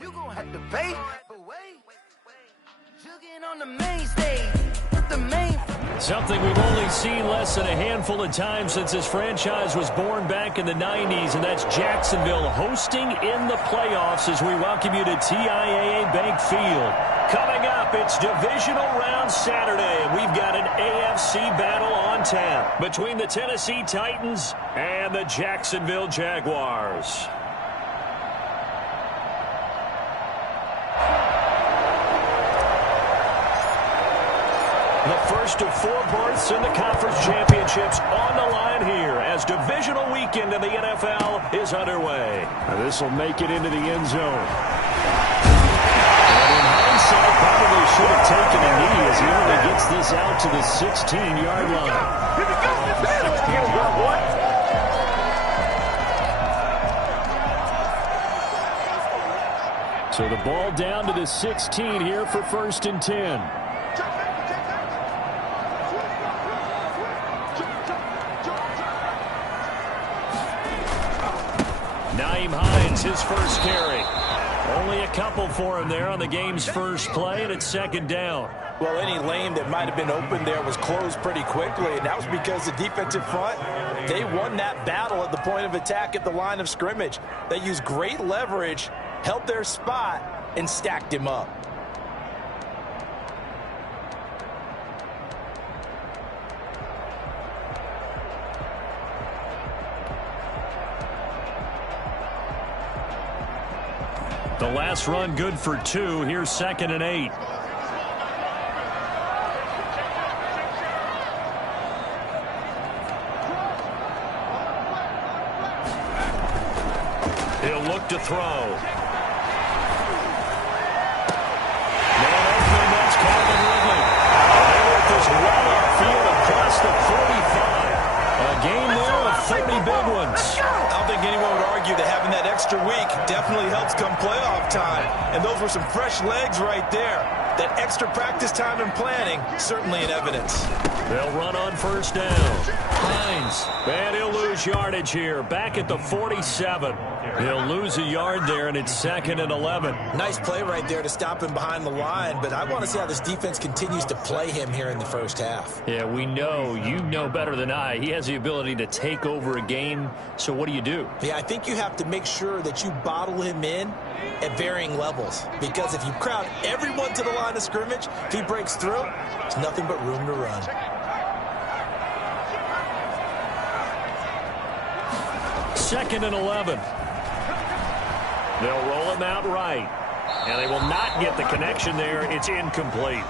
You gon' have to pay. Jugging on the main stage. The main. Something we've only seen less than a handful of times since this franchise was born back in the 90s, and that's Jacksonville hosting in the playoffs as we welcome you to TIAA Bank Field. Coming up, it's Divisional Round Saturday, and we've got an AFC battle on tap between the Tennessee Titans and the Jacksonville Jaguars. The first of 4 berths in the conference championships on the line here as divisional weekend in the NFL is underway. This will make it into the end zone. And in hindsight, probably should have taken a knee as he only gets this out to the 16-yard line. So the ball down to the 16 here for 1st and 10. His first carry. Only a couple for him there on the game's first play, and it's 2nd down. Well, any lane that might have been open there was closed pretty quickly, and that was because the defensive front, they won that battle at the point of attack at the line of scrimmage. They used great leverage, held their spot, and stacked him up. The last run good for 2. Here's 2nd and 8. He'll look to throw. That's Calvin Ridley. They work this well upfield across the 45. A game there of 30 big ones. I don't think anyone would argue that having that extra week definitely helps come playoff time. And those were some fresh legs right there. That extra practice time and planning, certainly in evidence. They'll run on 1st down. Hines. And he'll lose yardage here. Back at the 47. He'll lose a yard there, and it's 2nd and 11. Nice play right there to stop him behind the line, but I want to see how this defense continues to play him here in the first half. Yeah, we know. You know better than I. He has the ability to take over a game, so what do you do? Yeah, I think you have to make sure that you bottle him in at varying levels, because if you crowd everyone to the line of scrimmage, if he breaks through, there's nothing but room to run. Second and 11. They'll roll him out right. And they will not get the connection there. It's incomplete.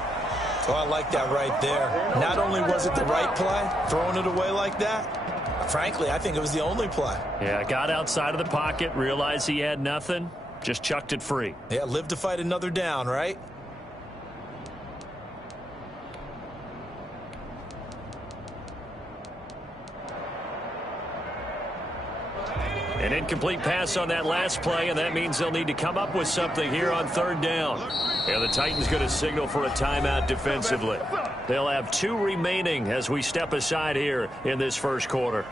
Oh, I like that right there. Not only was it the right play, throwing it away like that, frankly, I think it was the only play. Yeah, got outside of the pocket, realized he had nothing, just chucked it free. Yeah, live to fight another down, right? An incomplete pass on that last play, and that means they'll need to come up with something here on 3rd down. And the Titans going to signal for a timeout defensively. They'll have 2 remaining as we step aside here in this first quarter.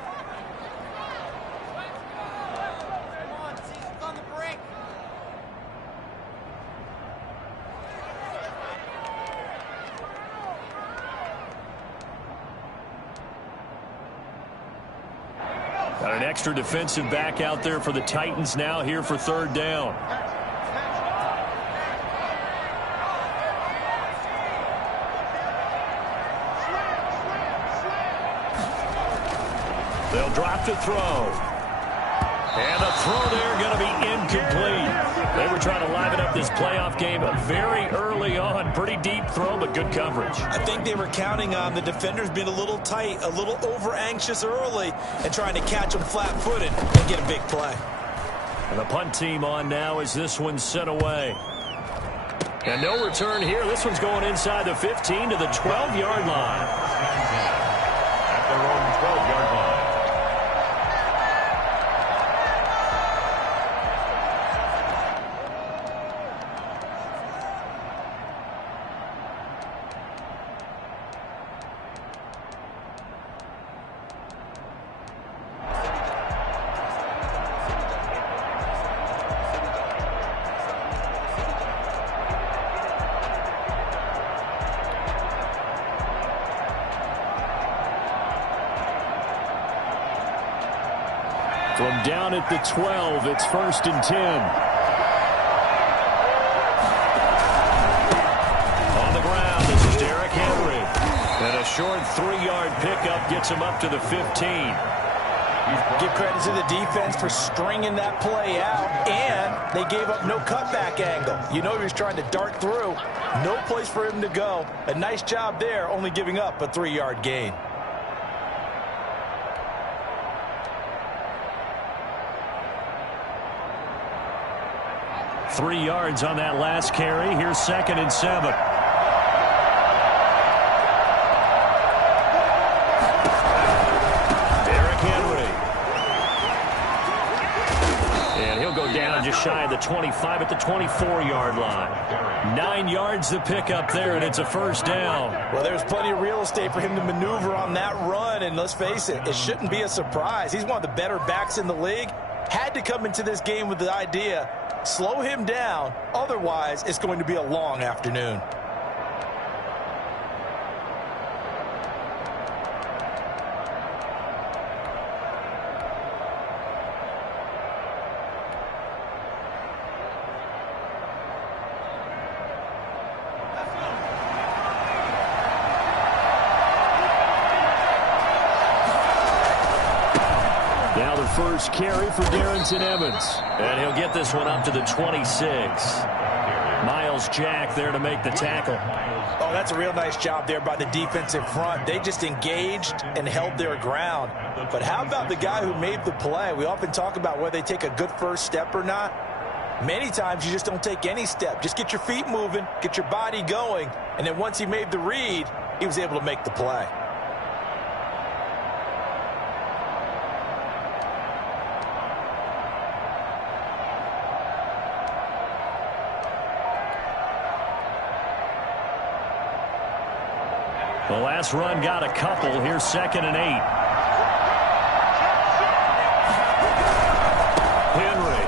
Got an extra defensive back out there for the Titans now here for 3rd down. They'll drop to throw. And the throw there going to be incomplete. They were trying to liven up this playoff game very early on. Pretty deep throw, but good coverage. I think they were counting on the defenders being a little tight, a little over-anxious early, and trying to catch them flat-footed and get a big play. And the punt team on now as this one's sent away. And no return here. This one's going inside the 15 to the 12-yard line. At their own 12-yard line. From down at the 12, it's 1st and 10. On the ground, this is Derrick Henry. And a short 3-yard pickup gets him up to the 15. Give credit to the defense for stringing that play out, and they gave up no cutback angle. You know he was trying to dart through. No place for him to go. A nice job there, only giving up a 3-yard gain. Three yards on that last carry. Here's 2nd and 7. Down just shy of the 25 at the 24-yard line. 9 yards to pick up there, and it's a 1st down. Well, there's plenty of real estate for him to maneuver on that run, and let's face it, it shouldn't be a surprise. He's one of the better backs in the league. Had to come into this game with the idea, slow him down, otherwise it's going to be a long afternoon. Now the first carry for Darrington Evans. And he'll get this one up to the 26. Miles Jack there to make the tackle. Oh, that's a real nice job there by the defensive front. They just engaged and held their ground. But how about the guy who made the play? We often talk about whether they take a good first step or not. Many times you just don't take any step. Just get your feet moving, get your body going, and then once he made the read, he was able to make the play. The last run got a couple. Here's 2nd and 8. Henry.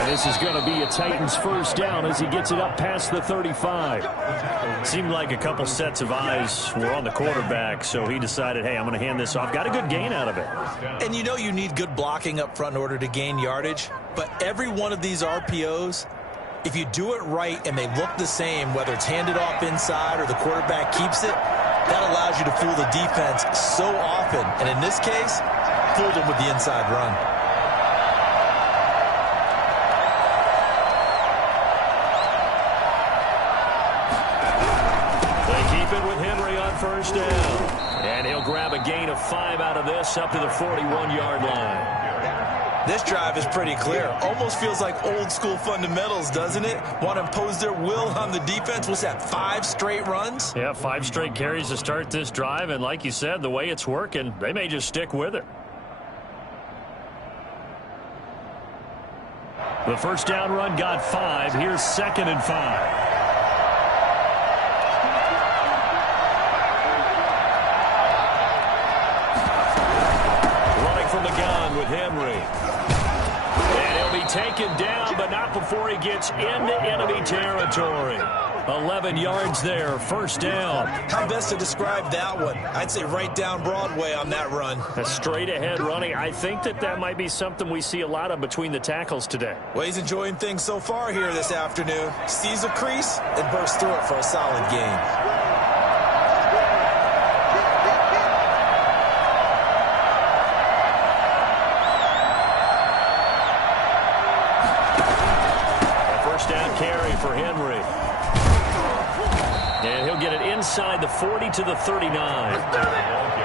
And this is going to be a Titans 1st down as he gets it up past the 35. Seemed like a couple sets of eyes were on the quarterback, so he decided, hey, I'm going to hand this off. Got a good gain out of it. And you know you need good blocking up front in order to gain yardage, but every one of these RPOs, if you do it right and they look the same, whether it's handed off inside or the quarterback keeps it, that allows you to fool the defense so often. And in this case, fooled them with the inside run. They keep it with Henry on 1st down. And he'll grab a gain of 5 out of this up to the 41-yard line. This drive is pretty clear. Almost feels like old school fundamentals, doesn't it? Want to impose their will on the defense. What's that, 5 straight runs? Yeah, 5 straight carries to start this drive. And like you said, the way it's working, they may just stick with it. The 1st down run got 5. Here's 2nd and 5. From the gun with Henry. And he'll be taken down, but not before he gets into enemy territory. 11 yards there, 1st down. How best to describe that one? I'd say right down Broadway on that run. A straight ahead running. I think that might be something we see a lot of between the tackles today. Well, he's enjoying things so far here this afternoon. Sees a crease and bursts through it for a solid gain. Carry for Henry. And he'll get it inside the 40 to the 39.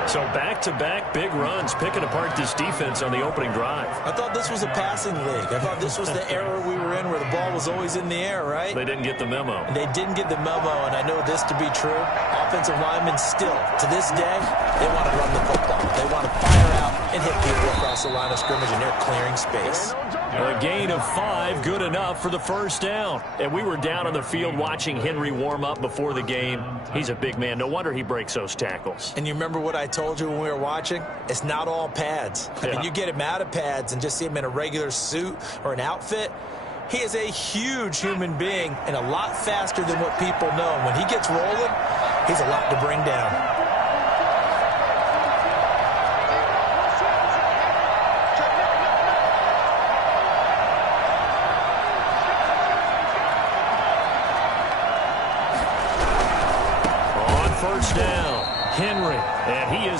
So back-to-back big runs, picking apart this defense on the opening drive. I thought this was a passing league. I thought this was the era we were in where the ball was always in the air, right? They didn't get the memo. And they didn't get the memo, and I know this to be true. Offensive linemen still, to this day, they want to run the football. They want to fire out and hit people across the line of scrimmage, and they're clearing space. A gain of 5, good enough for the 1st down. And we were down on the field watching Henry warm up before the game. He's a big man. No wonder he breaks those tackles. And you remember what I told you when we were watching? It's not all pads. I mean, you get him out of pads and just see him in a regular suit or an outfit. He is a huge human being and a lot faster than what people know. When he gets rolling, he's a lot to bring down.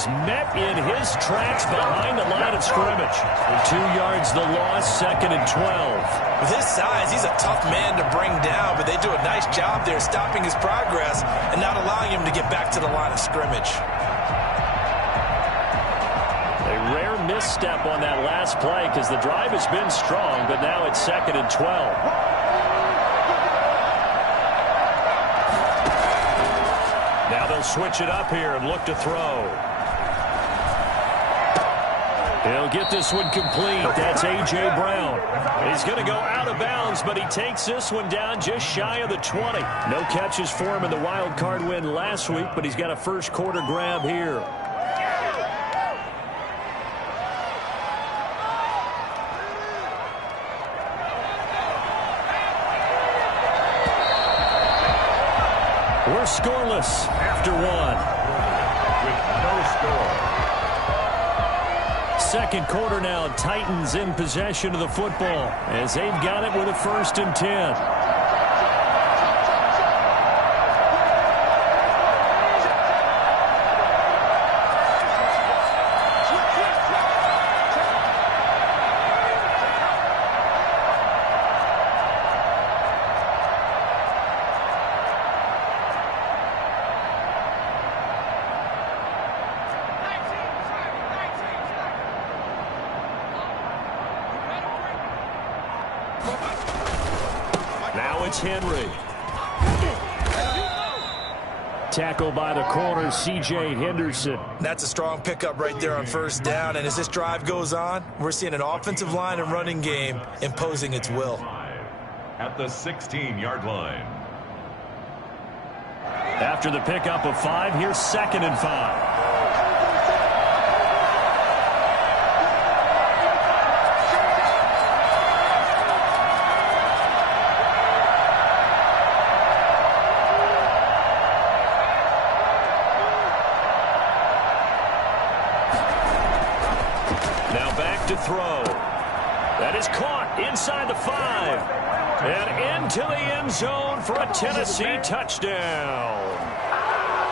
is met in his tracks behind the line of scrimmage. For 2 yards, the loss, 2nd and 12. With his size, he's a tough man to bring down, but they do a nice job there stopping his progress and not allowing him to get back to the line of scrimmage. A rare misstep on that last play because the drive has been strong, but now it's 2nd and 12. Now they'll switch it up here and look to throw. He'll get this one complete. That's A.J. Brown. He's going to go out of bounds, but he takes this one down just shy of the 20. No catches for him in the wild card win last week, but he's got a first quarter grab here. We're scoreless after one. With no score. Second quarter now. Titans in possession of the football as they've got it with a 1st and 10. Now it's Henry. Tackle by the corner, C.J. Henderson. That's a strong pickup right there on 1st down. And as this drive goes on, we're seeing an offensive line and running game imposing its will. At the 16-yard line. After the pickup of 5, here's 2nd and 5. To throw. That is caught inside the 5 and into the end zone for a Tennessee touchdown.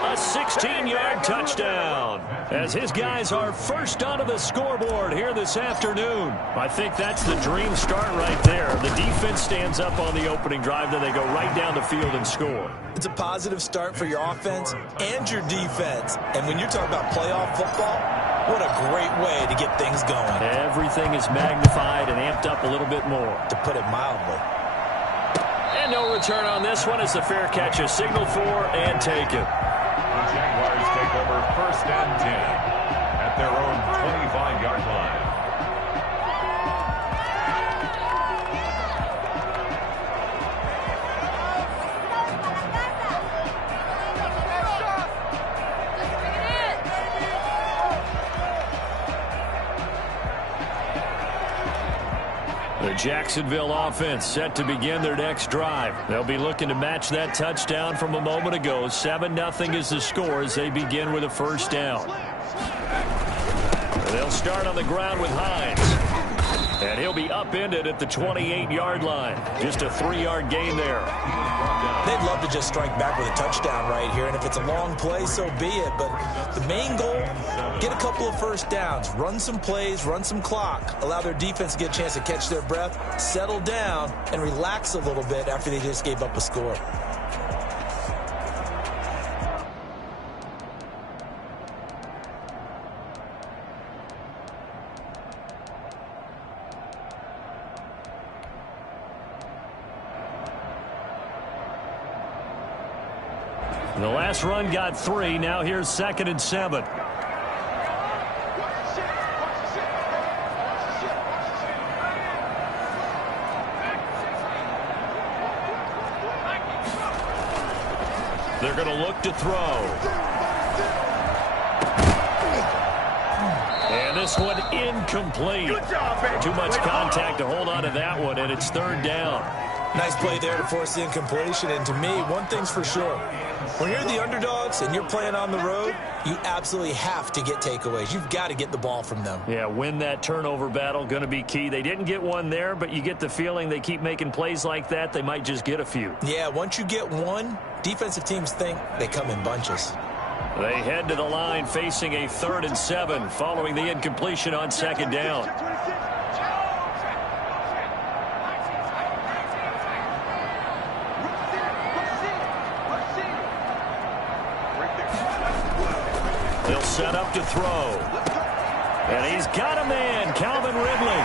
A 16-yard touchdown as his guys are first onto the scoreboard here this afternoon. I think that's the dream start right there. The defense stands up on the opening drive, then they go right down the field and score. It's a positive start for your offense and your defense. And when you're talking about playoff football, what a great way to get things going. Everything is magnified and amped up a little bit more. To put it mildly. And no return on this one as the fair catch is signaled for and taken. The Jaguars take over 1st and 10 at their own 25-yard line. The Jacksonville offense set to begin their next drive. They'll be looking to match that touchdown from a moment ago. 7-0 is the score as they begin with a 1st down. They'll start on the ground with Hines. And he'll be upended at the 28-yard line. Just a 3-yard gain there. They'd love to just strike back with a touchdown right here, and if it's a long play, so be it. But the main goal, get a couple of 1st downs, run some plays, run some clock, allow their defense to get a chance to catch their breath, settle down, and relax a little bit after they just gave up a score. The last run got 3. Now here's 2nd and 7. They're going to look to throw. And this one incomplete. Good job, baby. Too much contact to hold on to that one, and it's 3rd down. Nice play there to force the incompletion. And to me, one thing's for sure. When you're the underdogs and you're playing on the road, you absolutely have to get takeaways. You've got to get the ball from them. Yeah, win that turnover battle, going to be key. They didn't get one there, but you get the feeling they keep making plays like that, they might just get a few. Yeah, once you get one, defensive teams think they come in bunches. They head to the line facing a 3rd and 7 following the incompletion on 2nd down. He'll set up to throw. And he's got a man, Calvin Ridley.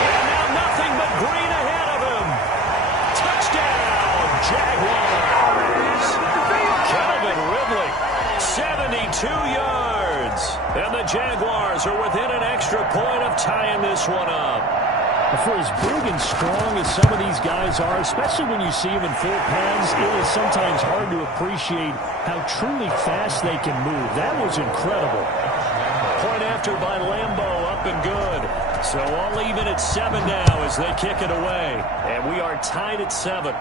And now nothing but green ahead of him. Touchdown, Jaguars. Calvin Ridley, 72 yards. And the Jaguars are within an extra point of tying this one up. For as big and strong as some of these guys are, especially when you see them in full pads, it is sometimes hard to appreciate how truly fast they can move. That was incredible. Point after by Lambeau, up and good. So all even at 7 now as they kick it away. And we are tied at 7.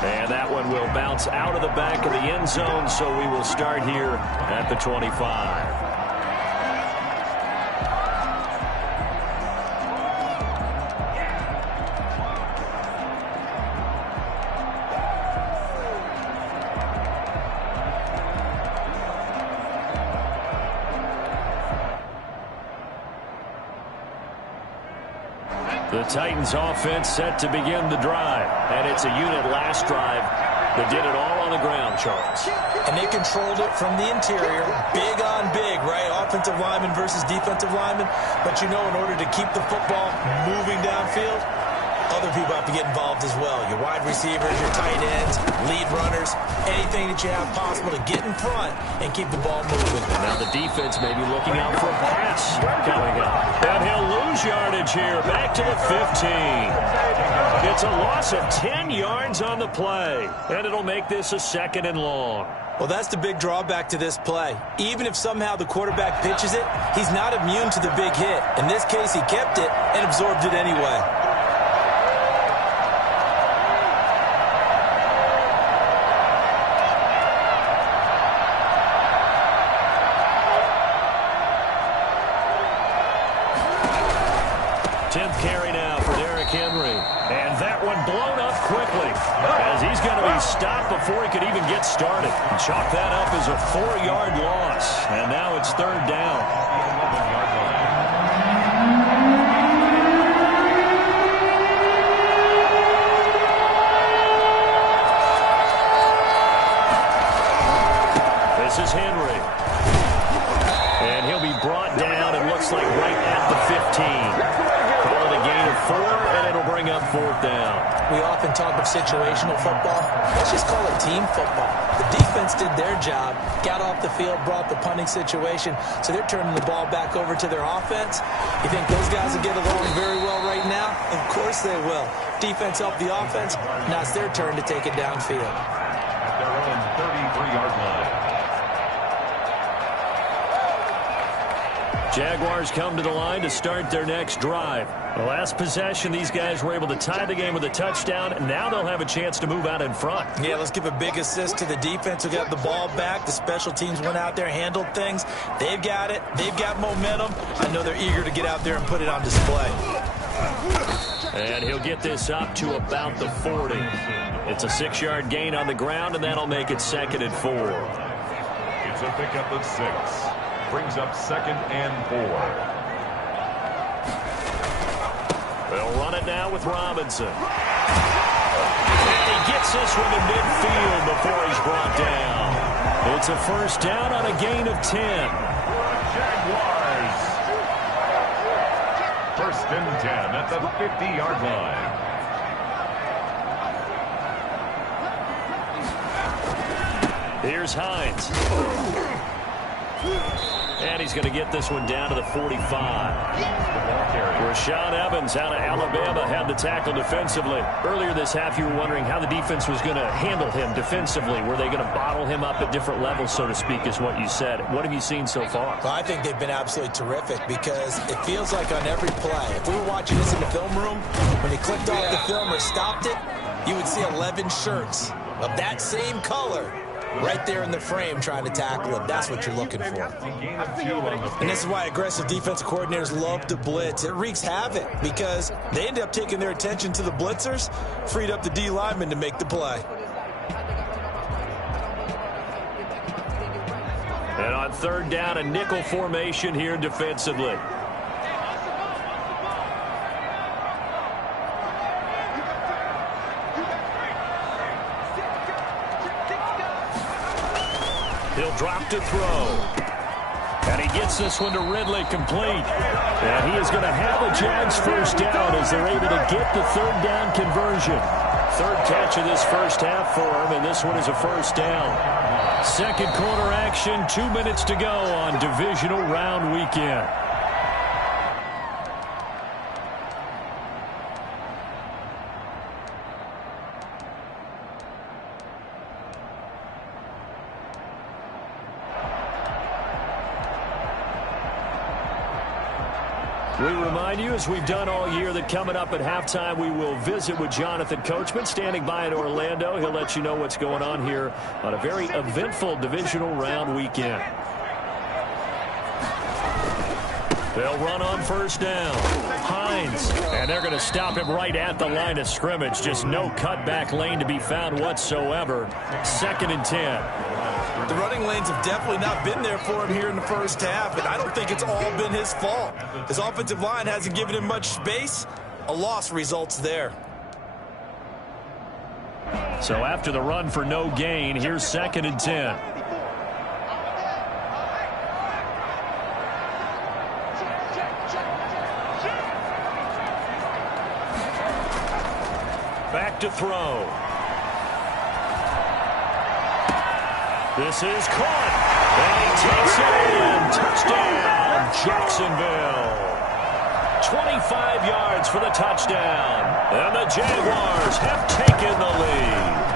And that one will bounce out of the back of the end zone, so we will start here at the 25. The Titans offense set to begin the drive. And it's a unit last drive that did it all on the ground, Charles. And they controlled it from the interior. Big on big, right? Offensive lineman versus defensive lineman. But you know, in order to keep the football moving downfield, other people have to get involved as well. Your wide receivers, your tight ends, lead runners, anything that you have possible to get in front and keep the ball moving. Now the defense may be looking out for a pass coming up. And he'll lose yardage here, back to the 15. It's a loss of 10 yards on the play, and it'll make this a 2nd and long. Well, that's the big drawback to this play. Even if somehow the quarterback pitches it, he's not immune to the big hit. In this case, he kept it and absorbed it anyway. Stopped before he could even get started. Chalk that up as a 4-yard loss. And now it's 3rd down. This is Henry. And he'll be brought down, it looks like right at the 15. Call it a gain of 4, and it'll bring up 4th down. We often talk of situational football. Let's just call it team football. The defense did their job, got off the field, brought the punting situation, so they're turning the ball back over to their offense. You think those guys will get along very well right now? Of course they will. Defense helped the offense. Now it's their turn to take it downfield. At their own 33-yard line. Jaguars come to the line to start their next drive. The last possession, these guys were able to tie the game with a touchdown, and now they'll have a chance to move out in front. Yeah, let's give a big assist to the defense who got the ball back. The special teams went out there, handled things. They've got it. They've got momentum. I know they're eager to get out there and put it on display. And he'll get this up to about the 40. It's a 6-yard gain on the ground, and that'll make it 2nd and 4. It's a pickup of 6. Brings up 2nd and 4. They'll run it now with Robinson. And he gets this one to midfield before he's brought down. It's a 1st down on a gain of 10. Jaguars. 1st and 10 at the 50-yard line. Here's Hines. And he's going to get this one down to the 45. Rashaan Evans out of Alabama had the tackle defensively. Earlier this half, you were wondering how the defense was going to handle him defensively. Were they going to bottle him up at different levels, so to speak, is what you said. What have you seen so far? Well, I think they've been absolutely terrific because it feels like on every play, if we were watching this in the film room, when he clicked off the film or stopped it, you would see 11 shirts of that same color right there in the frame trying to tackle him. That's what you're looking for. And this is why aggressive defensive coordinators love to blitz. It wreaks havoc because they end up taking their attention to the blitzers, freed up the D lineman to make the play. third down, a nickel formation here defensively. He'll drop to throw. And he gets this one to Ridley, complete. And he is going to have a Jags first down as they're able to get the third down conversion. Third catch of this first half for him, and this one is a first down. Second quarter action, 2 minutes to go on divisional round weekend. We remind you, as we've done all year, that coming up at halftime, we will visit with Jonathan Coachman, standing by in Orlando. He'll let you know what's going on here on a very eventful divisional round weekend. They'll run on first down. Hines, and they're going to stop him right at the line of scrimmage. Just no cutback lane to be found whatsoever. 2nd and 10. The running lanes have definitely not been there for him here in the first half, and I don't think it's all been his fault. His offensive line hasn't given him much space. A loss results there. So after the run for no gain, here's 2nd and 10. Back to throw. This is caught, and he takes it in. Touchdown, Jacksonville. 25 yards for the touchdown, and the Jaguars have taken the lead.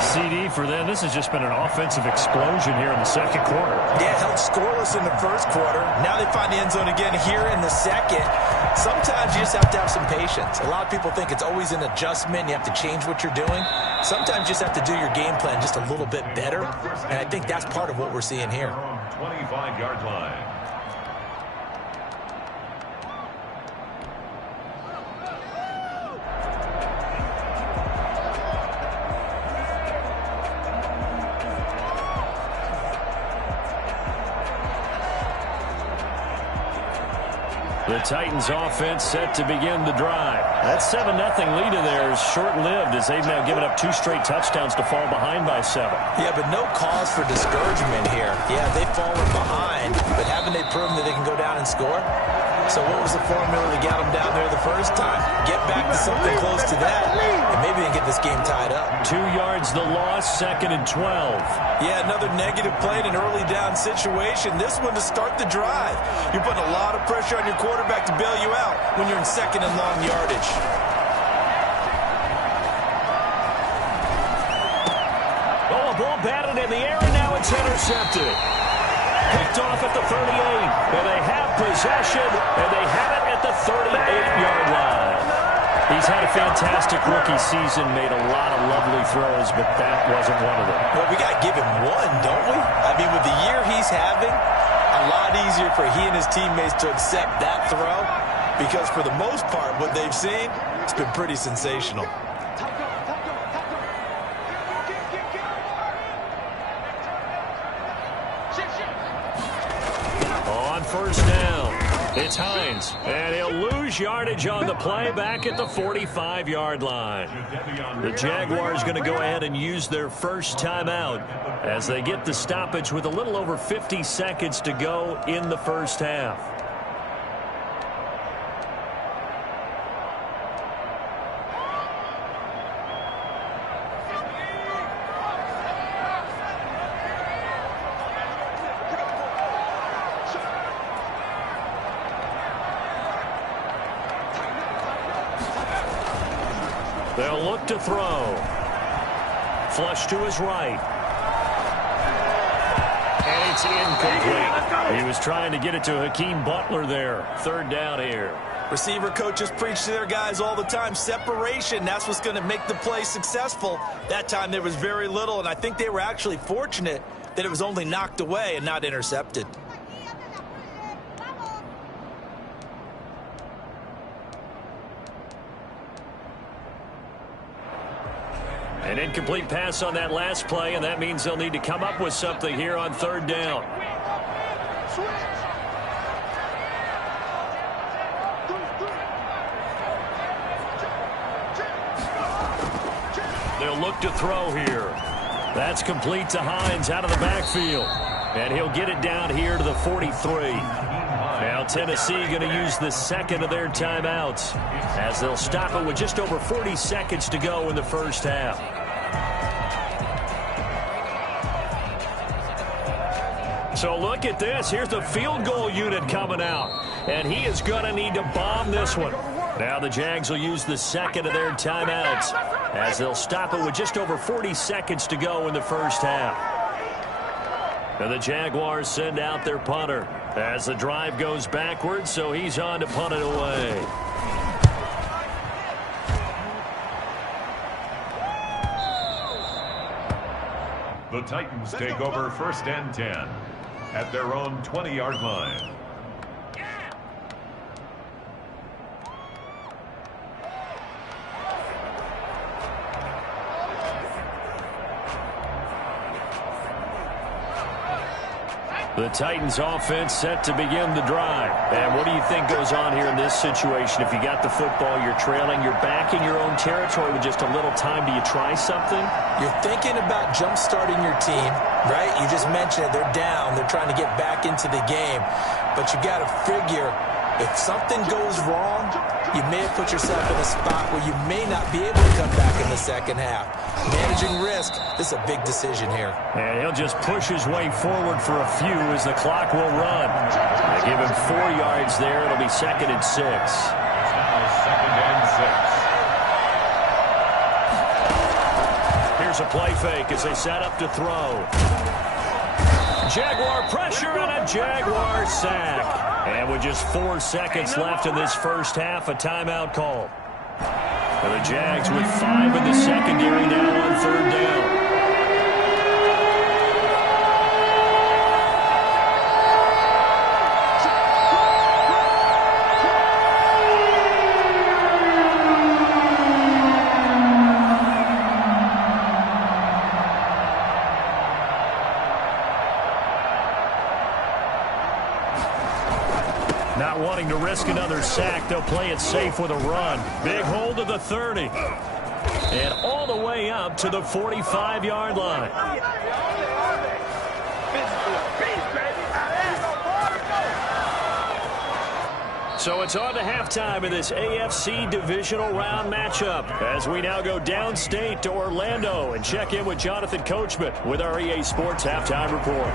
CD for them. This has just been an offensive explosion here in the second quarter. Yeah, held scoreless in the first quarter. Now they find the end zone again here in the second. Sometimes you just have to have some patience. A lot of people think it's always an adjustment. You have to change what you're doing. Sometimes you just have to do your game plan just a little bit better. And I think that's part of what we're seeing here. 25-yard line. The Titans offense set to begin the drive. That 7-0 lead of theirs short-lived as they've now given up 2 straight touchdowns to fall behind by 7. Yeah, but no cause for discouragement here. Yeah, they've fallen behind, but haven't they proven that they can go down and score? So what was the formula that got them down there the first time? Get back to something close to that, and maybe they can get this game tied up. 2 yards the loss, 2nd and 12. Yeah, another negative play in an early down situation. This one to start the drive. You're putting a lot of pressure on your quarterback to bail you out when you're in 2nd and long yardage. Oh, a ball batted in the air, and now it's intercepted. Picked off at the 38, and they have possession, and they have it at the 38-yard line. He's had a fantastic rookie season, made a lot of lovely throws, but that wasn't one of them. Well, we got to give him one, don't we? I mean, with the year he's having, a lot easier for he and his teammates to accept that throw, because for the most part, what they've seen, it's been pretty sensational. On first down, it's Hines, and he'll lose yardage on the play back at the 45-yard line. The Jaguars going to go ahead and use their first timeout as they get the stoppage with a little over 50 seconds to go in the first half. They'll look to throw. Flush to his right. And it's incomplete. He was trying to get it to Hakeem Butler there. 3rd down here. Receiver coaches preach to their guys all the time. Separation, that's what's going to make the play successful. That time there was very little, and I think they were actually fortunate that it was only knocked away and not intercepted. An incomplete pass on that last play, and that means they'll need to come up with something here on third down. They'll look to throw here. That's complete to Hines out of the backfield. And he'll get it down here to the 43. Now Tennessee going to use the second of their timeouts as they'll stop it with just over 40 seconds to go in the first half. So look at this. Here's the field goal unit coming out. And he is going to need to bomb this one. Now the Jags will use the second of their timeouts as they'll stop it with just over 40 seconds to go in the first half. And the Jaguars send out their punter as the drive goes backwards, so he's on to punt it away. The Titans take over 1st and 10 at their own 20-yard line. The Titans offense set to begin the drive. And what do you think goes on here in this situation? If you got the football, you're trailing, you're back in your own territory with just a little time. Do you try something? You're thinking about jump-starting your team, right? You just mentioned it. They're down. They're trying to get back into the game. But you got to figure if something goes wrong, you may have put yourself in a spot where you may not be able to come back in the second half. Managing risk, this is a big decision here. And he'll just push his way forward for a few as the clock will run. They give him 4 yards there. It'll be 2nd and 6. Now 2nd and 6. Here's a play fake as they set up to throw. Jaguar pressure and a Jaguar sack. And with just 4 seconds left in this first half, a timeout call. And the Jags with 5 in the secondary now on third down. Not wanting to risk another sack, they'll play it safe with a run. Big hold to the 30. And all the way up to the 45-yard line. So it's on to halftime in this AFC divisional round matchup as we now go downstate to Orlando and check in with Jonathan Coachman with our EA Sports Halftime Report.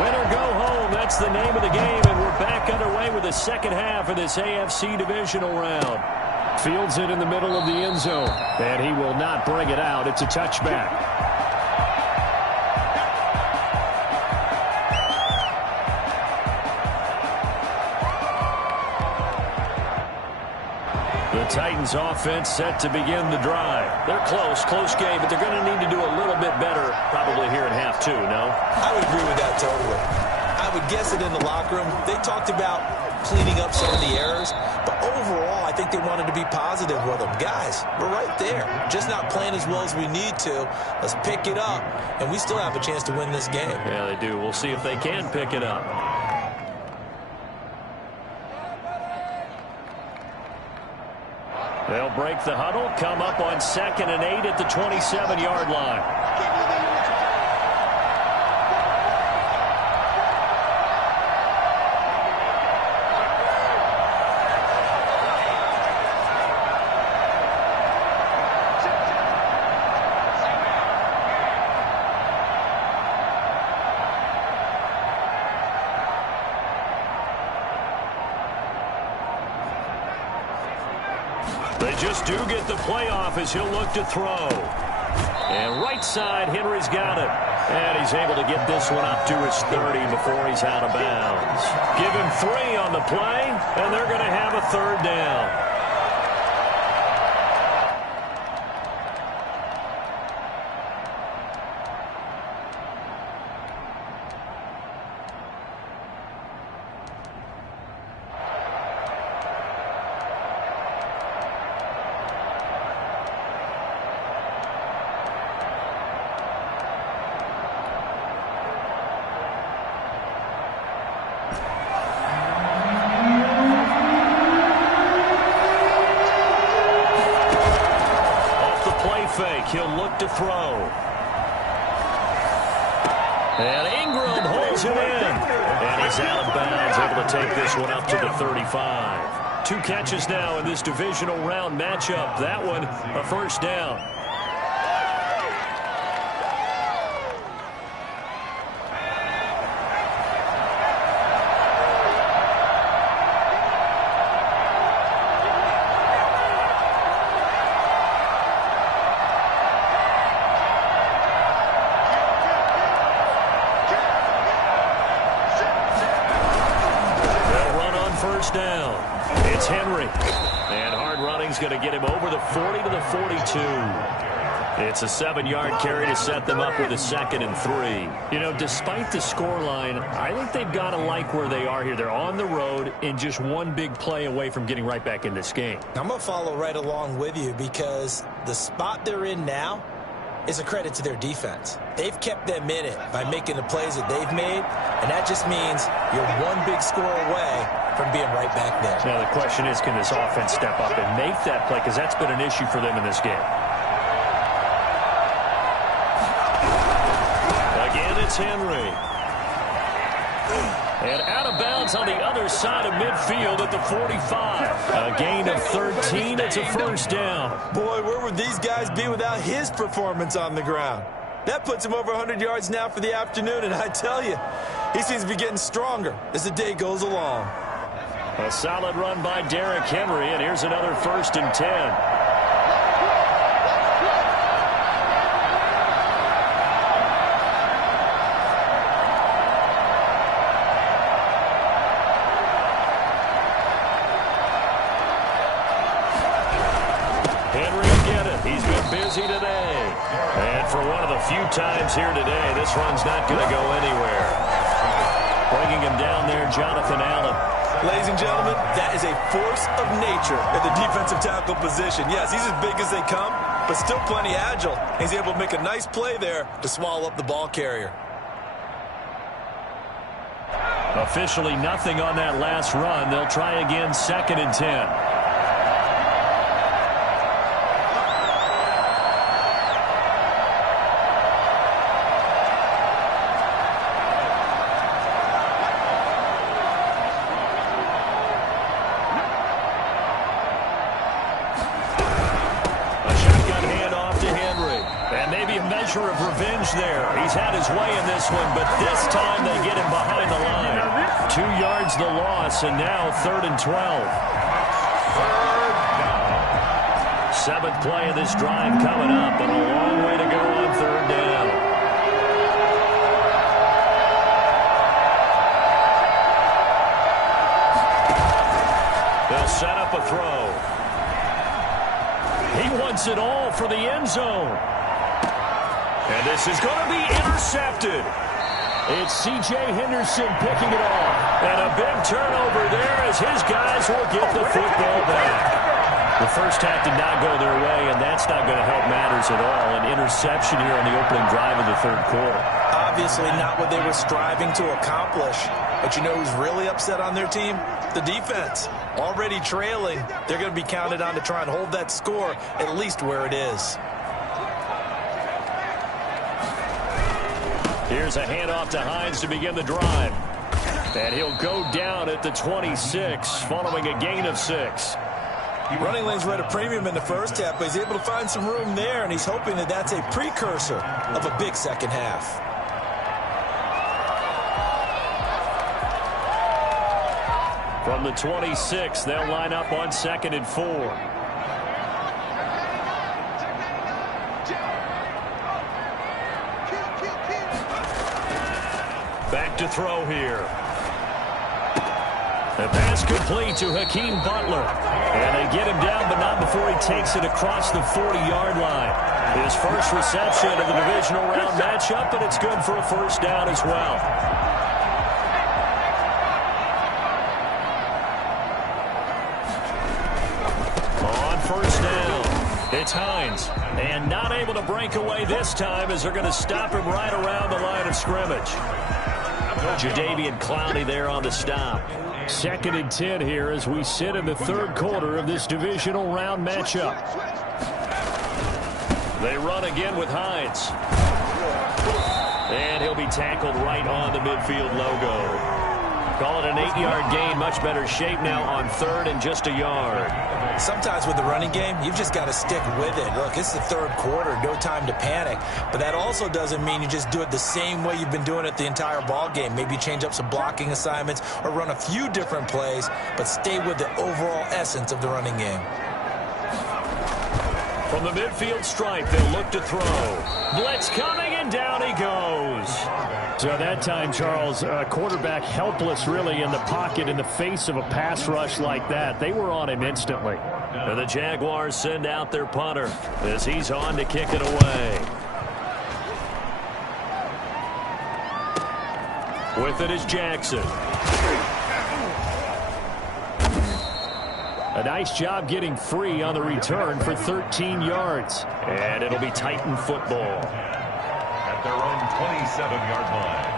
Win or go home, that's the name of the game, and we're back underway with the second half of this AFC divisional round. Fields it in the middle of the end zone, and he will not bring it out. It's a touchback. The Titans offense set to begin the drive. They're close game, but they're going to need to do a little bit better probably here in half two, no? I would agree with that totally. I would guess it in the locker room. They talked about cleaning up some of the errors, but overall I think they wanted to be positive with them. Guys, we're right there. Just not playing as well as we need to. Let's pick it up, and we still have a chance to win this game. Yeah, they do. We'll see if they can pick it up. They'll break the huddle, come up on 2nd and 8 at the 27-yard line. They just do get the playoff as he'll look to throw. And right side, Henry's got it. And he's able to get this one up to his 30 before he's out of bounds. Give him 3 on the play, and they're going to have a third down. he'll look to throw. And Ingram holds it in. And he's out of bounds, able to take this one up to the 35. 2 catches now in this divisional round matchup. That one, a first down. It's Henry. And hard running's going to get him over the 40 to the 42. It's a 7-yard carry to set them up with a 2nd and 3. You know, despite the scoreline, I think they've got to like where they are here. They're on the road and just one big play away from getting right back in this game. I'm going to follow right along with you because the spot they're in now is a credit to their defense. They've kept them in it by making the plays that they've made, and that just means you're one big score away from being right back there. Now the question is, can this offense step up and make that play? Because that's been an issue for them in this game. Again, it's Henry. And out of bounds on the other side of midfield at the 45. A gain of 13. It's a first down. Boy, where would these guys be without his performance on the ground? That puts him over 100 yards now for the afternoon, and I tell you, he seems to be getting stronger as the day goes along. A solid run by Derrick Henry, and here's another 1st and 10. Busy today. And for one of the few times here today, this run's not going to go anywhere. Bringing him down there, Jonathan Allen. Ladies and gentlemen, that is a force of nature at the defensive tackle position. Yes, he's as big as they come, but still plenty agile. He's able to make a nice play there to swallow up the ball carrier. Officially nothing on that last run. They'll try again, 2nd and 10. Of revenge there. He's had his way in this one, but this time they get him behind the line. 2 yards the loss, and now 3rd and 12. 7th play of this drive coming up, and a long way to go on 3rd down. They'll set up a throw. He wants it all for the end zone. And this is going to be intercepted. It's C.J. Henderson picking it off. And a big turnover there as his guys will get the football back. The first half did not go their way, and that's not going to help matters at all. An interception here on the opening drive of the 3rd quarter. Obviously not what they were striving to accomplish. But you know who's really upset on their team? The defense. Already trailing, they're going to be counted on to try and hold that score at least where it is. Here's a handoff to Hines to begin the drive. And he'll go down at the 26, following a gain of 6. Running lanes were at a premium in the first half, but he's able to find some room there, and he's hoping that that's a precursor of a big second half. From the 26, they'll line up on 2nd and 4. Back to throw here. The pass complete to Hakeem Butler. And they get him down, but not before he takes it across the 40-yard line. His first reception of the divisional round matchup, and it's good for a first down as well. On first down, it's Hines. And not able to break away this time as they're going to stop him right around the line of scrimmage. Jadeveon Clowney there on the stop. 2nd and 10 here as we sit in the 3rd quarter of this divisional round matchup. They run again with Hines. And he'll be tackled right on the midfield logo. Call it an 8-yard gain. Much better shape now on third and just a yard. Sometimes with the running game, you've just got to stick with it. Look, it's the third quarter, no time to panic. But that also doesn't mean you just do it the same way you've been doing it the entire ball game. Maybe change up some blocking assignments or run a few different plays, but stay with the overall essence of the running game. From the midfield stripe, they'll look to throw. Blitz coming, and down he goes. So that time, Charles, quarterback helpless really in the pocket in the face of a pass rush like that. They were on him instantly. And the Jaguars send out their punter as he's on to kick it away. With it is Jackson. A nice job getting free on the return for 13 yards. And it'll be Titan football. At their own 27-yard line.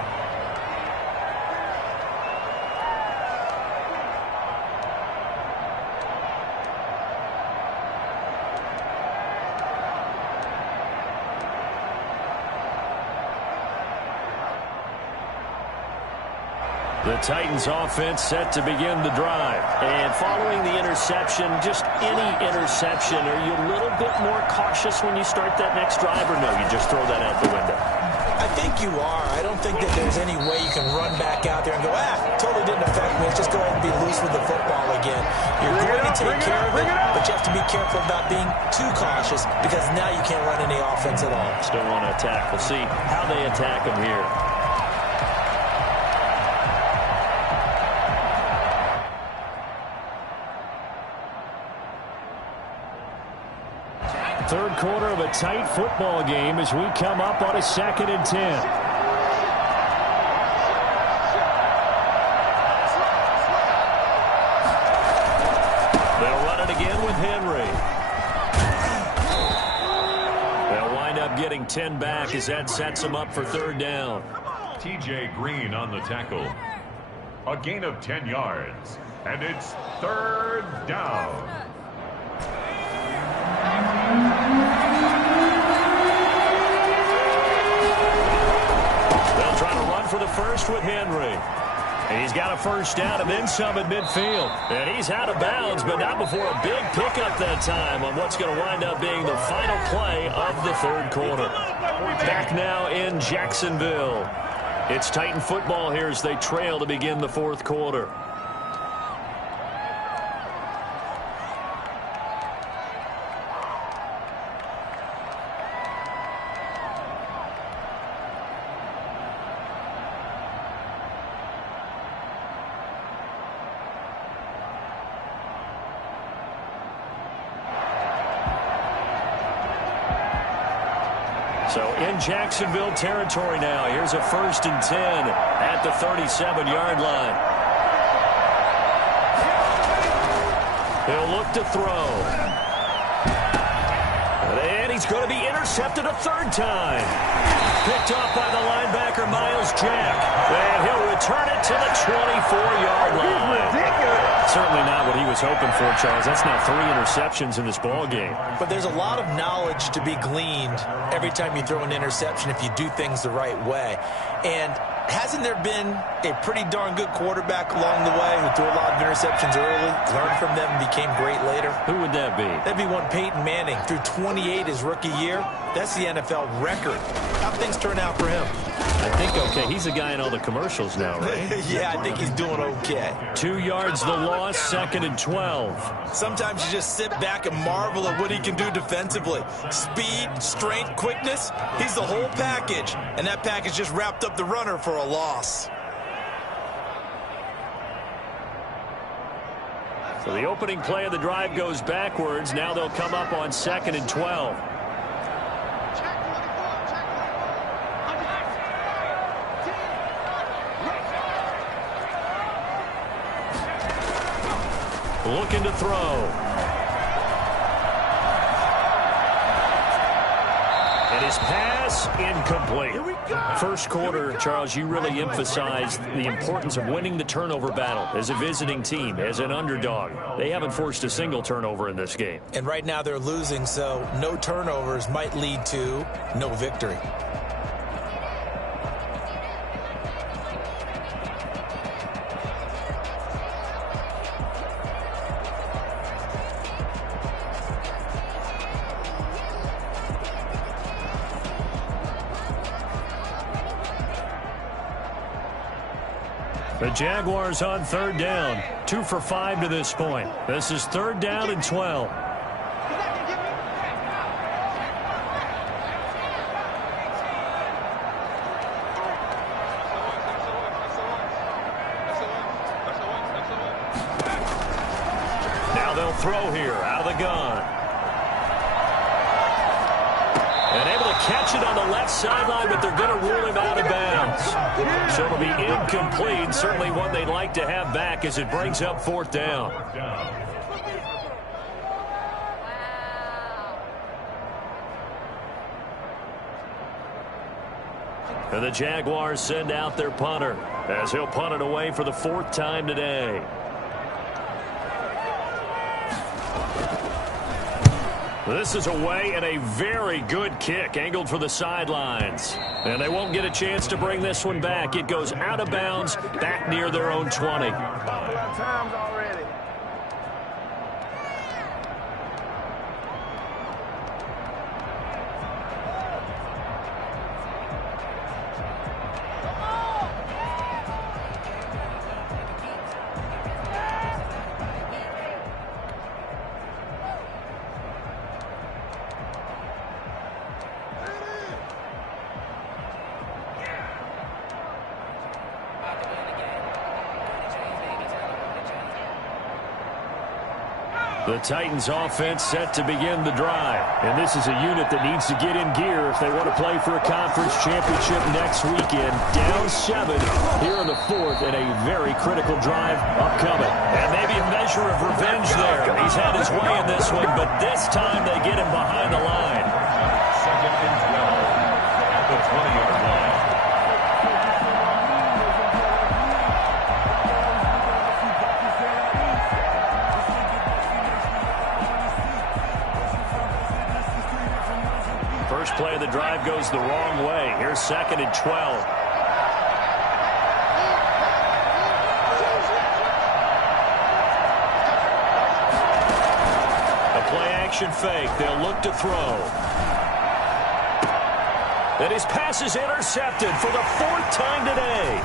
The Titans offense set to begin the drive. And following the interception, just any interception, are you a little bit more cautious when you start that next drive, or no, you just throw that out the window? I think you are. I don't think that there's any way you can run back out there and go, totally didn't affect me. Let's just go ahead and be loose with the football again. You're going to take care of it, but you have to be careful about being too cautious because now you can't run any offense at all. Still want to attack. We'll see how they attack them here. Third quarter of a tight football game as we come up on a 2nd and 10. They'll run it again with Henry. They'll wind up getting 10 back as that sets them up for third down. TJ Green on the tackle. A gain of 10 yards. And it's third down. They'll try to run for the first with Henry. And he's got a first down and then some at midfield. And he's out of bounds, but not before a big pickup that time on what's going to wind up being the final play of the third quarter. Back now in Jacksonville. It's Titan football here as they trail to begin the fourth quarter. So in Jacksonville territory now. Here's a 1st and 10 at the 37-yard line. He'll look to throw. And he's going to be intercepted a third time. Picked off by the linebacker, Miles Jack. And he'll return it to the 24-yard line. Certainly not what he was hoping for, Charles. That's now 3 interceptions in this ball game. But there's a lot of knowledge to be gleaned every time you throw an interception if you do things the right way. And hasn't there been a pretty darn good quarterback along the way who threw a lot of interceptions early, learned from them, and became great later? Who would that be? That'd be one Peyton Manning. Threw 28 his rookie year. That's the NFL record. How things turn out for him? I think okay. He's a guy in all the commercials now, right? Yeah, I think he's doing okay. 2 yards the loss, 2nd and 12. Sometimes you just sit back and marvel at what he can do defensively. Speed, strength, quickness. He's the whole package. And that package just wrapped up the runner for a loss. So the opening play of the drive goes backwards. Now they'll come up on 2nd and 12. Looking to throw. And His pass incomplete. First quarter, Charles, you really emphasized the importance of winning the turnover battle as a visiting team, as an underdog. They haven't forced a single turnover in this game. And right now they're losing, so no turnovers might lead to no victory. The Jaguars on third down. 2 for 5 to this point. This is third down and 12. Now they'll throw here out of the gun. And able to catch it on the left sideline, but they're going to rule him out of bounds. So it'll be incomplete. Certainly one they'd like to have back as it brings up fourth down. And the Jaguars send out their punter as he'll punt it away for the fourth time today. This is away and a very good kick angled for the sidelines. And they won't get a chance to bring this one back. It goes out of bounds back near their own 20. The Titans offense set to begin the drive. And this is a unit that needs to get in gear if they want to play for a conference championship next weekend. Down 7 here in the fourth and a very critical drive upcoming. And maybe a measure of revenge there. He's had his way in this one, but this time they get him behind the line. Second and 12 at the 20-yard line. First play of the drive goes the wrong way. Here's second and 12. A play-action fake. They'll look to throw. And his pass is intercepted for the fourth time today.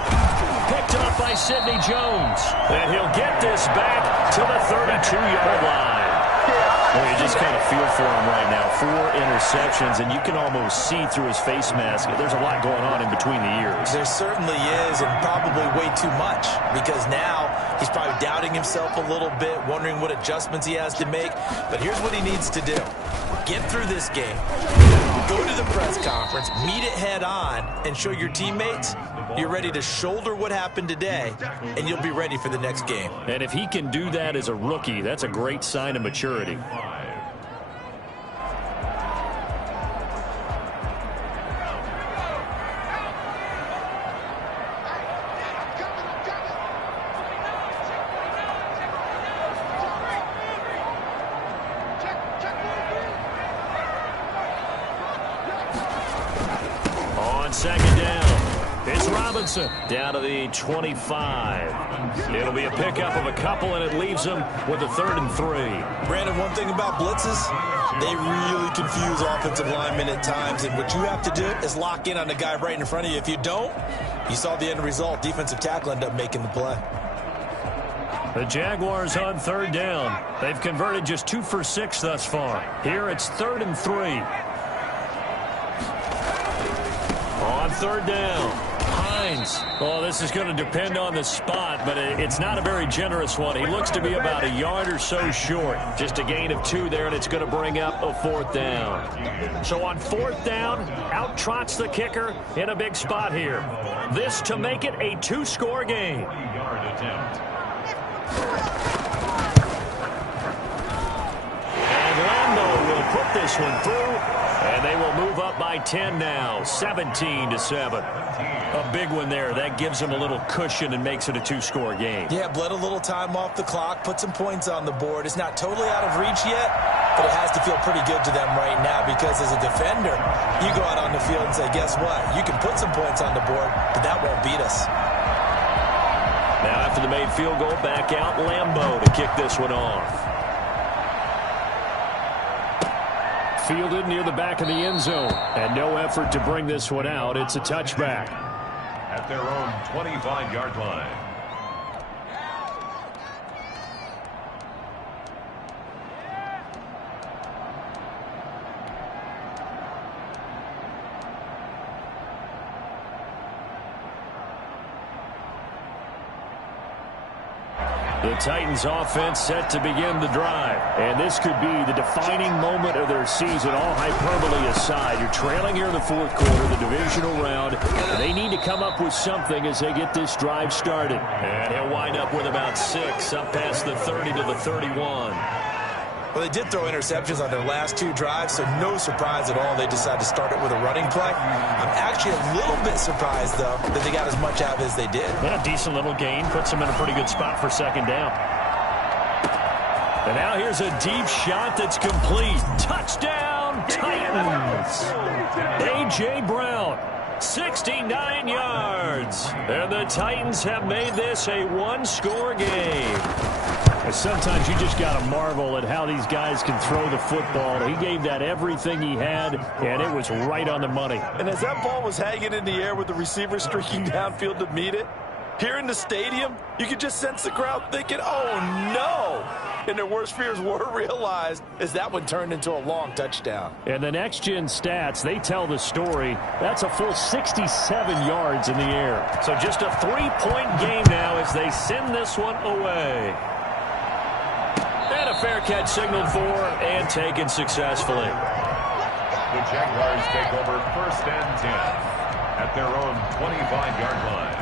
Picked up by Sidney Jones. And he'll get this back to the 32-yard line. Well, you just kind of feel for him right now. 4 interceptions, and you can almost see through his face mask. There's a lot going on in between the ears. There certainly is, and probably way too much, because now he's probably doubting himself a little bit, wondering what adjustments he has to make. But here's what he needs to do. Get through this game. Go to the press conference, meet it head on, and show your teammates you're ready to shoulder what happened today, and you'll be ready for the next game. And if he can do that as a rookie, that's a great sign of maturity. Second down. It's Robinson down to the 25. It'll be a pickup of a couple, and it leaves them with a 3rd and 3. Brandon, one thing about blitzes, they really confuse offensive linemen at times, and what you have to do is lock in on the guy right in front of you. If you don't, you saw the end result. Defensive tackle ended up making the play. The Jaguars on 3rd down. They've converted just 2 for 6 thus far. Here it's 3rd and 3. On 3rd down, Hines. Oh, this is going to depend on the spot, but it's not a very generous one. He looks to be about a yard or so short. Just a gain of 2 there, and it's going to bring up a 4th down. So on 4th down, out trots the kicker in a big spot here. This to make it a 2-score game. Yard attempt. And Lambo will put this one through, and they will move up by 10 now, 17-7. A big one there. That gives them a little cushion and makes it a two-score game. Yeah, bled a little time off the clock, put some points on the board. It's not totally out of reach yet, but it has to feel pretty good to them right now because as a defender, you go out on the field and say, guess what? You can put some points on the board, but that won't beat us. Now after the made field goal, back out Lambeau to kick this one off. Fielded near the back of the end zone, and no effort to bring this one out. It's a touchback. At their own 25-yard line. The Titans offense set to begin the drive. And this could be the defining moment of their season, all hyperbole aside. You're trailing here in the fourth quarter, the divisional round, and they need to come up with something as they get this drive started. And he'll wind up with about 6, up past the 30 to the 31. Well, they did throw interceptions on their last 2 drives, so no surprise at all they decided to start it with a running play. I'm actually a little bit surprised, though, that they got as much out of it as they did. Yeah, decent little gain. Puts them in a pretty good spot for second down. And now here's a deep shot that's complete. Touchdown, Titans! A.J. Brown, 69 yards. And the Titans have made this a one-score game. And sometimes you just got to marvel at how these guys can throw the football. He gave that everything he had, and it was right on the money. And as that ball was hanging in the air with the receiver streaking downfield to meet it, here in the stadium, you could just sense the crowd thinking, oh, no. And their worst fears were realized as that one turned into a long touchdown. And the next-gen stats, they tell the story. That's a full 67 yards in the air. So just a 3-point game now as they send this one away. And a fair catch signaled for and taken successfully. The Jaguars take over 1st and 10 at their own 25-yard line.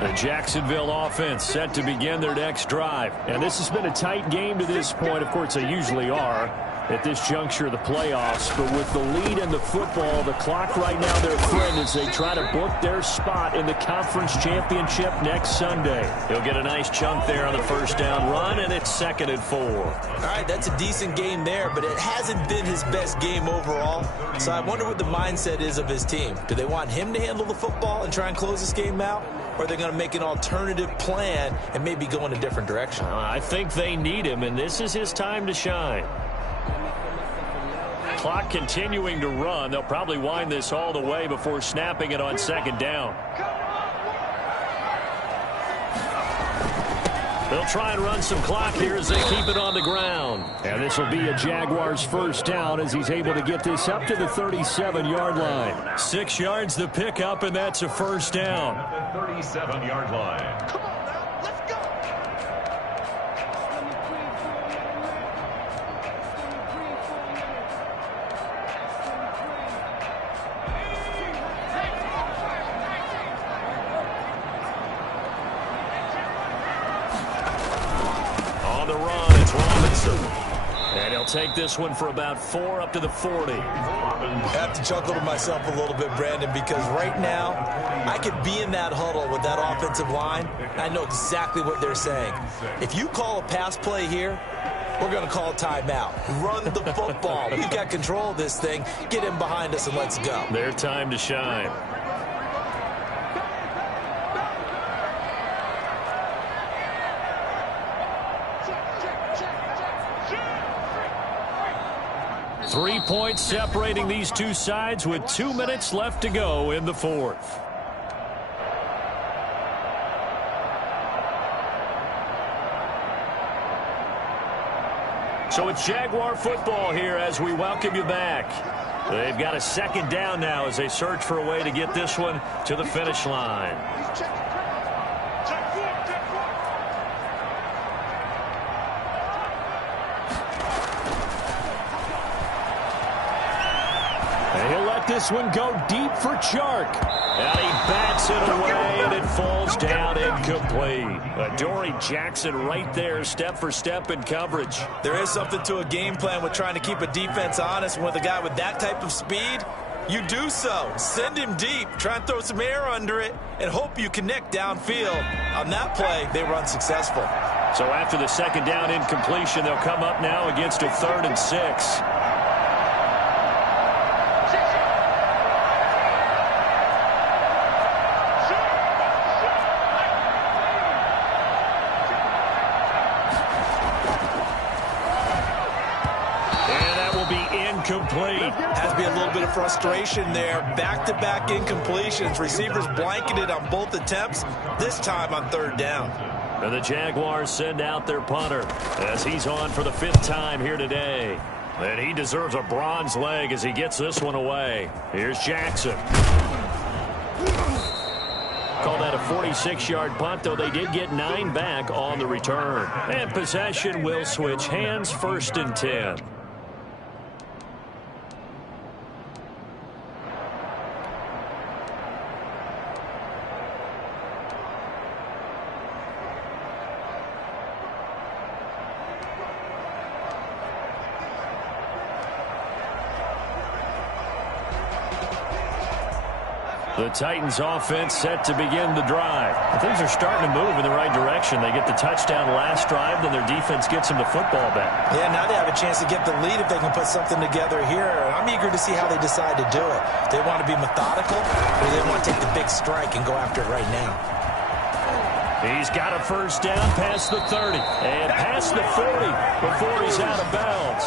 The Jacksonville offense set to begin their next drive. And this has been a tight game to this point. Of course, they usually are at this juncture of the playoffs. But with the lead in the football, the clock right now their friend as they try to book their spot in the conference championship next Sunday. He'll get a nice chunk there on the first down run, and it's 2nd and 4. All right, that's a decent game there, but it hasn't been his best game overall. So I wonder what the mindset is of his team. Do they want him to handle the football and try and close this game out? Or are they going to make an alternative plan and maybe go in a different direction? I think they need him, and this is his time to shine. Clock continuing to run. They'll probably wind this all the way before snapping it on 2nd down. They'll try and run some clock here as they keep it on the ground. And this will be a Jaguars first down as he's able to get this up to the 37-yard line. 6 yards the pickup, and that's a first down. At the 37-yard line. Come on now, let's go. On the run, it's Robinson. And he'll take this one for about 4 up to the 40. I have to chuckle to myself a little bit, Brandon, because right now I could be in that huddle with that offensive line. I know exactly what they're saying. If you call a pass play here, we're going to call a timeout. Run the football. We've got control of this thing. Get in behind us and let's go. Their time to shine. Three points separating these two sides with 2 minutes left to go in the fourth. So it's Jaguar football here as we welcome you back. They've got a 2nd down now as they search for a way to get this one to the finish line. let this one go deep for Chark. And he bats it away, and it falls down incomplete. Adoree Jackson right there, step for step in coverage. There is something to a game plan with trying to keep a defense honest. With a guy with that type of speed, you do so. Send him deep, try and throw some air under it, and hope you connect downfield. On that play, they were unsuccessful. So after the second down incompletion, they'll come up now against a 3rd and 6. Complete. Has to be a little bit of frustration there. Back-to-back incompletions. Receivers blanketed on both attempts, this time on 3rd down. And the Jaguars send out their punter as he's on for the 5th time here today. And he deserves a bronze leg as he gets this one away. Here's Jackson. Call that a 46-yard punt, though they did get 9 back on the return. And possession will switch hands, 1st and 10. The Titans offense set to begin the drive. Things are starting to move in the right direction. They get the touchdown last drive, then their defense gets them the football back. Yeah, now they have a chance to get the lead if they can put something together here. I'm eager to see how they decide to do it. They want to be methodical, or they want to take the big strike and go after it right now. He's got a 1st down past the 30 and past the 40 before he's out of bounds.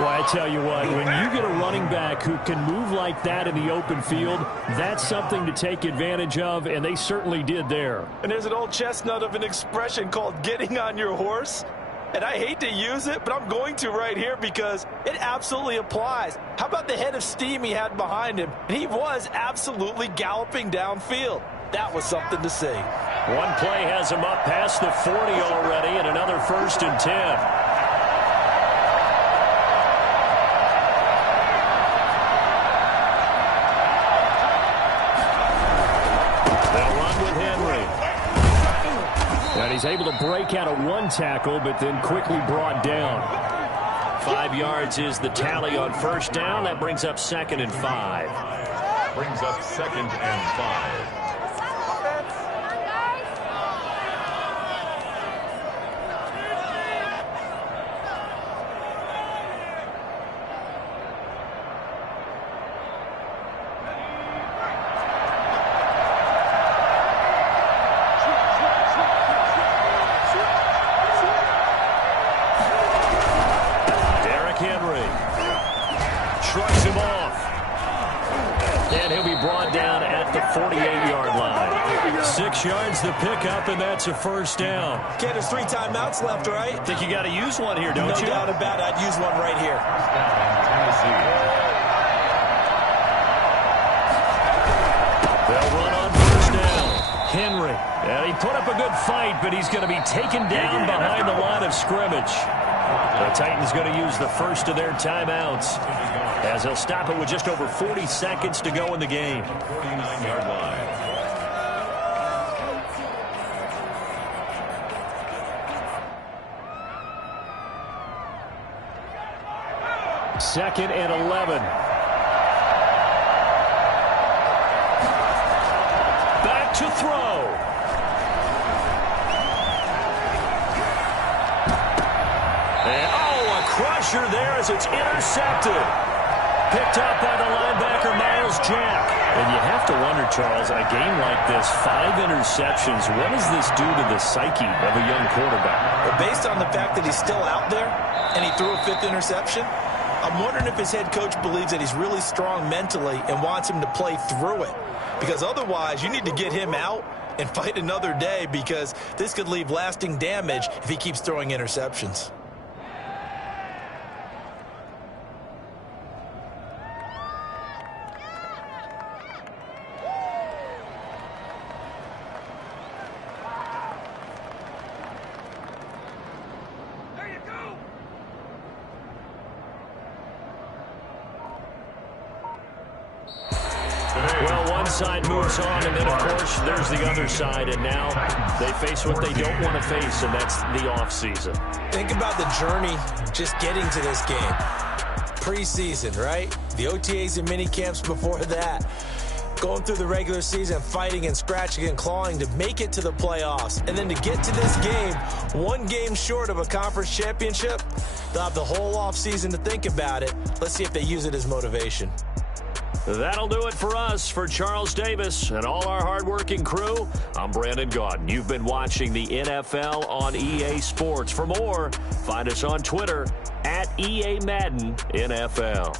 Well, I tell you what, when you get a running back who can move like that in the open field, that's something to take advantage of, and they certainly did there. And there's an old chestnut of an expression called getting on your horse. And I hate to use it, but I'm going to right here because it absolutely applies. How about the head of steam he had behind him? And he was absolutely galloping downfield. That was something to see. One play has him up past the 40 already, and another 1st and 10. And he's able to break out of 1 tackle, but then quickly brought down. 5 yards is the tally on 1st down. That brings up 2nd and 5. Brings up 2nd and 5. Shrugs him off. And he'll be brought down at the 48-yard line. 6 yards the pickup, and that's a 1st down. Okay, there's 3 timeouts left, right? Think you got to use one here, don't you? No doubt about it. I'd use one right here. They'll run on 1st down. Henry. And he put up a good fight, but he's going to be taken down behind the line of scrimmage. The Titans going to use the first of their timeouts as they'll stop it with just over 40 seconds to go in the game. 49-yard line. Second and 11. Back to throw. And, a crusher there as it's intercepted. Picked up by the linebacker, Miles Jack. And you have to wonder, Charles, a game like this, 5 interceptions, what does this do to the psyche of a young quarterback? Well, based on the fact that he's still out there and he threw a 5th interception, I'm wondering if his head coach believes that he's really strong mentally and wants him to play through it. Because otherwise, you need to get him out and fight another day, because this could leave lasting damage if he keeps throwing interceptions. Well, one side moves on, and then, of course, there's the other side, and now they face what they don't want to face, and that's the offseason. Think about the journey just getting to this game. Preseason, right? The OTAs and mini camps before that. Going through the regular season, fighting and scratching and clawing to make it to the playoffs. And then to get to this game, one game short of a conference championship, they'll have the whole offseason to think about it. Let's see if they use it as motivation. That'll do it for us. For Charles Davis and all our hardworking crew, I'm Brandon Gaudin. You've been watching the NFL on EA Sports. For more, find us on Twitter at EA Madden NFL.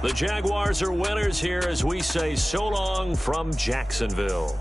The Jaguars are winners here as we say so long from Jacksonville.